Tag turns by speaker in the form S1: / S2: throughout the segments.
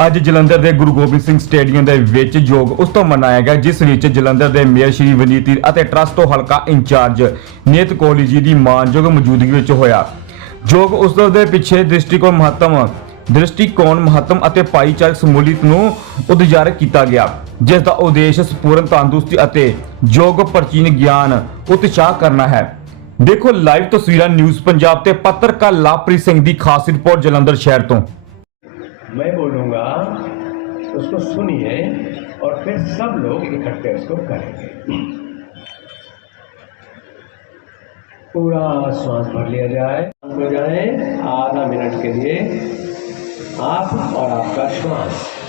S1: ਅੱਜ ਜਲੰਧਰ ਦੇ ਗੁਰੂ ਗੋਬਿੰਦ ਸਿੰਘ ਸਟੇਡੀਅਮ ਦੇ ਵਿੱਚ ਯੋਗ ਉਸ ਤੋਂ ਮਨਾਇਆ ਗਿਆ, ਜਿਸ ਵਿੱਚ ਜਲੰਧਰ ਦੇ ਮੇਅਰ ਸ਼੍ਰੀ ਵਨੀਤੀ ਅਤੇ ਟਰਸਟ ਤੋਂ ਹਲਕਾ ਇੰਚਾਰਜ ਨੀਤ ਕੋਹਲੀ ਜੀ ਦੀ ਮਾਨਯੋਗ ਮੌਜੂਦਗੀ ਵਿੱਚ ਹੋਇਆ। ਯੋਗ ਉਸ ਦੇ ਪਿੱਛੇ ਦ੍ਰਿਸ਼ਟੀਕੋਣ ਮਹੱਤਵ ਦ੍ਰਿਸ਼ਟੀਕੋਣ ਮਹੱਤਮ ਅਤੇ ਭਾਈਚਾਰਕ ਸਮੂਲੀਅਤ ਨੂੰ ਉਜਾਗਰ ਕੀਤਾ ਗਿਆ, ਜਿਸ ਦਾ ਉਦੇਸ਼ ਸੰਪੂਰਨ ਤੰਦਰੁਸਤੀ ਅਤੇ ਯੋਗ ਪ੍ਰਾਚੀਨ ਗਿਆਨ ਉਤਸ਼ਾਹ ਕਰਨਾ ਹੈ। ਦੇਖੋ ਲਾਈਵ ਤਸਵੀਰਾਂ ਨਿਊਜ਼ ਪੰਜਾਬ ਤੇ ਪੱਤਰਕਾਰ ਲਾਪ੍ਰੀਤ ਸਿੰਘ ਦੀ ਖਾਸ ਰਿਪੋਰਟ ਜਲੰਧਰ ਸ਼ਹਿਰ ਤੋਂ।
S2: मैं बोलूँगा, उसको सुनिए और फिर सब लोग इकट्ठे उसको करेंगे। पूरा श्वास भर लिया जाए हो जाए, आधा मिनट के लिए आप और आपका श्वास।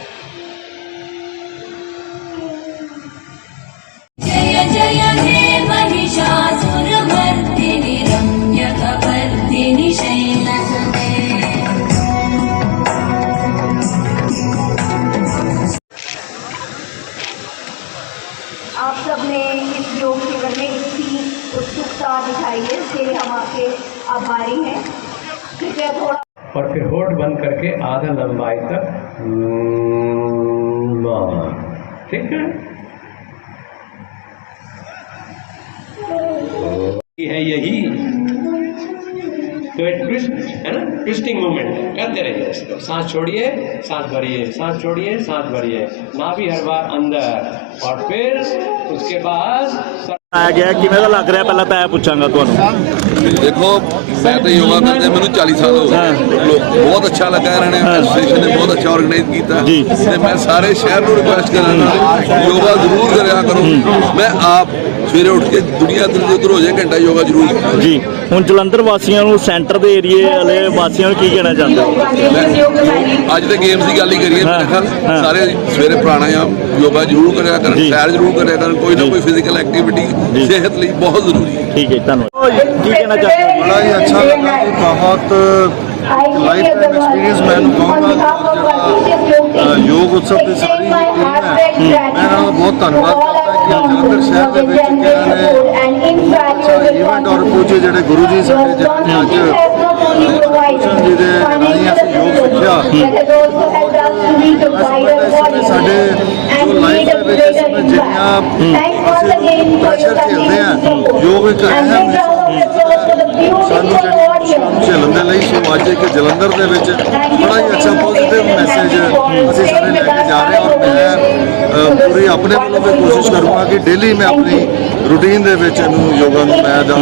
S3: है
S4: इसके लिए हम आपके आभारी हैं। कृपया थोड़ा
S2: और फिर होठ बंद करके आधा लंबाई तक। हम्म, ठीक है? है यही। तो ट्विस्ट है ना? ट्विस्टिंग मूवमेंट करते रहिए इसको सांस छोड़िए सांस भरिए। सांस छोड़िए सांस भरिए। नाभि हर बार अंदर। और फिर उसके बाद
S5: ਆਇਆ ਗਿਆ ਕਿਵੇਂ ਦਾ ਲੱਗ ਰਿਹਾ? ਪਹਿਲਾਂ ਤਾਂ ਇਹ ਪੁੱਛਾਂਗਾ ਤੁਹਾਨੂੰ।
S6: ਦੇਖੋ ਮੈਂ ਤਾਂ ਯੋਗਾ ਕਰਦੇ ਮੈਨੂੰ 40 ਸਾਲ ਹੋ ਗਏ। ਬਹੁਤ ਅੱਛਾ ਲੱਗਾ ਇਹਨਾਂ ਨੇ ਐਸੋਸੀਏਸ਼ਨ ਨੇ ਬਹੁਤ ਅੱਛਾ ਆਰਗੇਨਾਈਜ਼ ਕੀਤਾ। ਤੇ ਮੈਂ ਸਾਰੇ ਸ਼ਹਿਰ ਨੂੰ ਰਿਕੁਐਸਟ ਕਰਾਂਗਾ ਯੋਗਾ ਜ਼ਰੂਰ ਕਰਿਆ ਕਰੋ। ਮੈਂ ਆਪ ਸਵੇਰੇ ਉੱਠ ਕੇ ਦੁਨੀਆ ਤੋਂ ਉਧਰ ਹੋ ਜਾਏ ਘੰਟਾ ਯੋਗਾ ਜ਼ਰੂਰ
S5: ਜੀ। ਹੁਣ ਜਲੰਧਰ ਵਾਸੀਆਂ ਨੂੰ ਸੈਂਟਰ ਦੇ ਏਰੀਏ ਵਾਲੇ ਵਾਸੀਆਂ ਨੂੰ ਕੀ ਕਹਿਣਾ ਚਾਹੁੰਦੇ
S6: ਅੱਜ ਤੇ ਗੇਮਸ ਦੀ ਗੱਲ ਹੀ ਕਰੀਏ ਮੇਰੇ। ਸਾਰੇ ਸਵੇਰੇ ਪ੍ਰਾਣਾਯਾਮ ਯੋਗਾ ਜ਼ਰੂਰ ਕਰਿਆ ਕਰਨ। ਸੈਰ ਜ਼ਰੂਰ ਕਰਿਆ ਕਰਨ ਕੋਈ ਨਾ। ਕੋਈ ਫਿਜ਼ੀਕਲ ਐਕਟੀਵਿਟੀ। ਸਿਹਤ ਲਈ ਬਹੁਤ ਜ਼ਰੂਰੀ ਹੈ।
S5: ਠੀਕ ਹੈ ਧੰਨਵਾਦ। ਕੀ ਕਹਿਣਾ ਚਾਹੁੰਦੇ ਹੋ
S7: ਬੜਾ ਹੀ ਅੱਛਾ ਲੱਗਾ ਜੀ ਬਹੁਤ ਲਾਈਫ ਟਾਈਮ ਐਕਸਪੀਰੀਅੰਸ ਮੈਂ ਨੂੰ ਕਹਾਂਗਾ ਯੋਗ ਉਤਸਵ ਦੀ ਸਾਰੀ ਟੀਮ ਹੈ। ਮੈਂ ਇਹਨਾਂ ਦਾ ਬਹੁਤ ਧੰਨਵਾਦ ਕਰਦਾ ਕਿ ਜਲੰਧਰ ਸ਼ਹਿਰ ਦੇ ਵਿੱਚ ਕਿਹਨਾਂ ਨੇ ਇਵੈਂਟ ਔਰ ਪੂਜੇ ਜਿਹੜੇ ਗੁਰੂ ਜੀ ਸਾਡੇ ਜਿਹੜੇ ਅੱਜ ਗੁਰਚਰਨ ਜੀ ਦੇ ਰਾਹੀਂ ਅਸੀਂ ਯੋਗ ਸਿੱਖਿਆ। ਸਾਡੇ ਜੋ ਲਾਈਫ ਦੇ ਵਿੱਚ ਜਿਹੜੀਆਂ ਅਸੀਂ ਪ੍ਰੈਸ਼ਰ ਝੇਲਦੇ ਆ। ਯੋਗ ਇੱਕ ਅਹਿਮ ਸਾਨੂੰ ਜਿਹੜੀ ਝੇਲਣ ਦੇ ਲਈ। ਸੋ ਅੱਜ ਇੱਕ ਜਲੰਧਰ ਦੇ ਵਿੱਚ ਬੜਾ ਹੀ ਅੱਛਾ ਪੋਜ਼ਿਟਿਵ ਮੈਸੇਜ ਅਸੀਂ ਸਾਰੇ ਲੈ ਕੇ ਜਾ ਰਹੇ ਹਾਂ ਔਰ ਮੈਂ ਪੂਰੀ ਆਪਣੇ ਵੱਲੋਂ ਵੀ ਕੋਸ਼ਿਸ਼ ਕਰੂੰਗਾ ਕਿ ਡੇਲੀ ਮੈਂ ਆਪਣੀ ਰੂਟੀਨ ਦੇ ਵਿੱਚ ਇਹਨੂੰ ਯੋਗਾ ਨੂੰ ਮੈਂ ਦਾ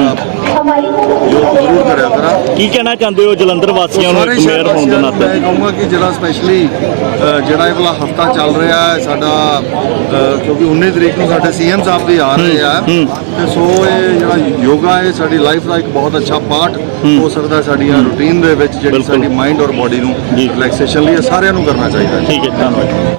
S7: ਯੋਗ ਜ਼ਰੂਰ ਕਰਿਆ ਕਰਾਂ।
S5: ਕੀ ਕਹਿਣਾ ਚਾਹੁੰਦੇ ਹੋ ਜਲੰਧਰ ਵਾਸੀਆਂ ਨੂੰ ਇੱਕ ਮੇਅਰ ਹੋਣ ਦੇ ਨਾਤੇ?
S7: ਮੈਂ ਕਹੂੰਗਾ ਕਿ ਜਿਹੜਾ ਸਪੈਸ਼ਲੀ ਜਿਹੜਾ ਇਹ ਵਾਲਾ ਹਫਤਾ ਚੱਲ ਰਿਹਾ ਹੈ ਸਾਡਾ ਕਿਉਂਕਿ 19 ਤਰੀਕ ਨੂੰ ਸਾਡੇ ਸੀਐਮ ਸਾਹਿਬ ਵੀ ਆ ਰਹੇ ਆ। ਤੇ ਸੋ ਇਹ ਜਿਹੜਾ ਯੋਗਾ ਹੈ ਸਾਡੀ ਲਾਈਫ ਦਾ ਇੱਕ ਬਹੁਤ ਅੱਛਾ ਪਾਰਟ ਹੋ ਸਕਦਾ ਹੈ ਸਾਡੀਆਂ ਰੂਟੀਨ ਦੇ ਵਿੱਚ ਜਿਹੜੀ। ਸਾਡੀ ਮਾਈਂਡ ਔਰ ਬਾਡੀ ਨੂੰ। ਰਿਲੈਕਸੇਸ਼ਨ ਲਈ ਇਹ ਸਾਰਿਆਂ ਨੂੰ ਕਰਨਾ ਚਾਹੀਦਾ
S5: ਠੀਕ ਹੈ ਧੰਨਵਾਦ